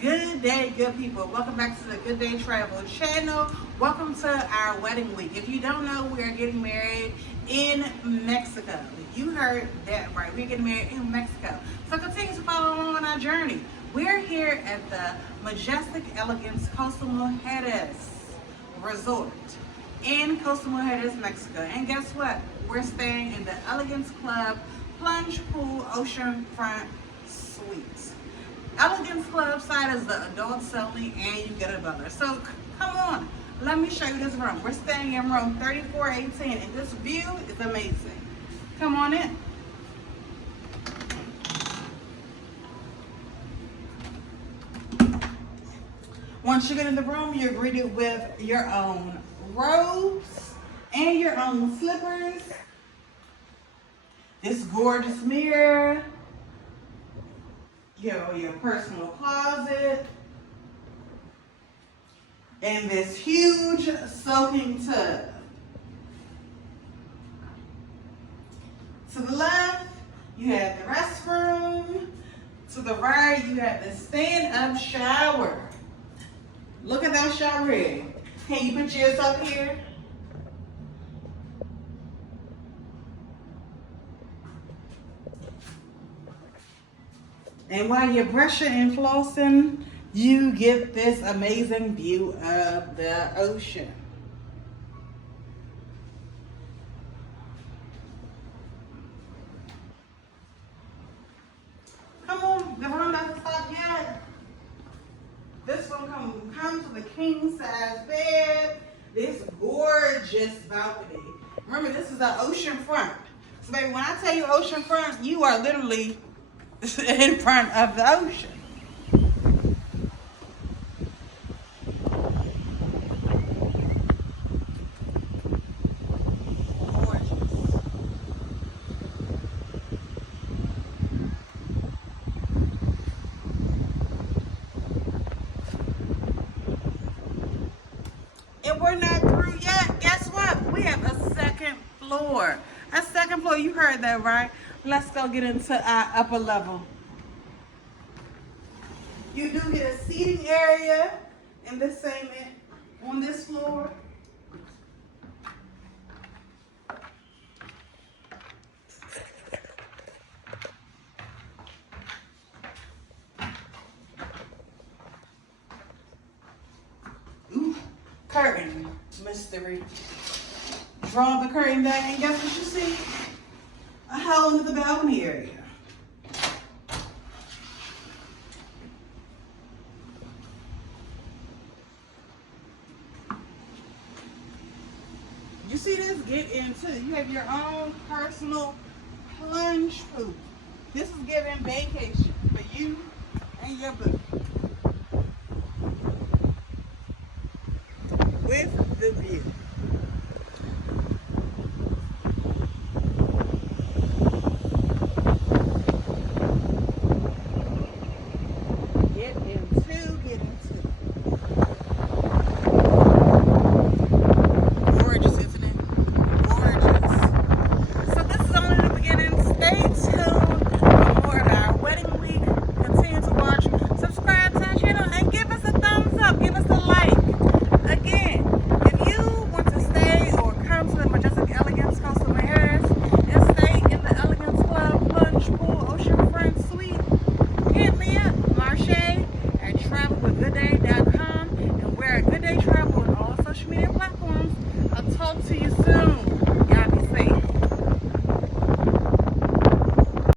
Good day, good people. Welcome back to the Good Day Travel channel. Welcome to our wedding week. If you don't know, we are getting married in Mexico. You heard that right. We're getting married in Mexico. So continue to follow along on our journey. We're here at the Majestic Elegance Costa Mujeres Resort in Costa Mujeres, Mexico. And guess what? We're staying in the Elegance Club Plunge Pool Oceanfront Suites. Elegance Club side is the adults only, and you get a butler. So come on, let me show you this room. We're staying in room 3418, and this view is amazing. Come on in. Once you get in the room, you're greeted with your own robes and your own slippers. This gorgeous mirror. Your personal closet, and this huge soaking tub. To the left, you have the restroom. To the right, you have the stand-up shower. Look at that shower head. Can you put yours up here? And while you're brushing and flossing, you get this amazing view of the ocean. Come on, the room doesn't stop yet. This one comes with a king size bed, this gorgeous balcony. Remember, this is the ocean front. So baby, when I tell you ocean front, you are literally in front of the ocean. Gorgeous. And we're not through yet. Guess what? We have a second floor. A second floor, you heard that right? Let's go get into our upper level. You do get a seating area in this on this floor. Ooh, curtain mystery. Draw the curtain back, and guess what you see? A hole into the balcony area. You see this? Get into it. You have your own personal plunge pool. This is giving vacation for you and your boo. With the view. Good Day Travel on all social media platforms. I'll talk to you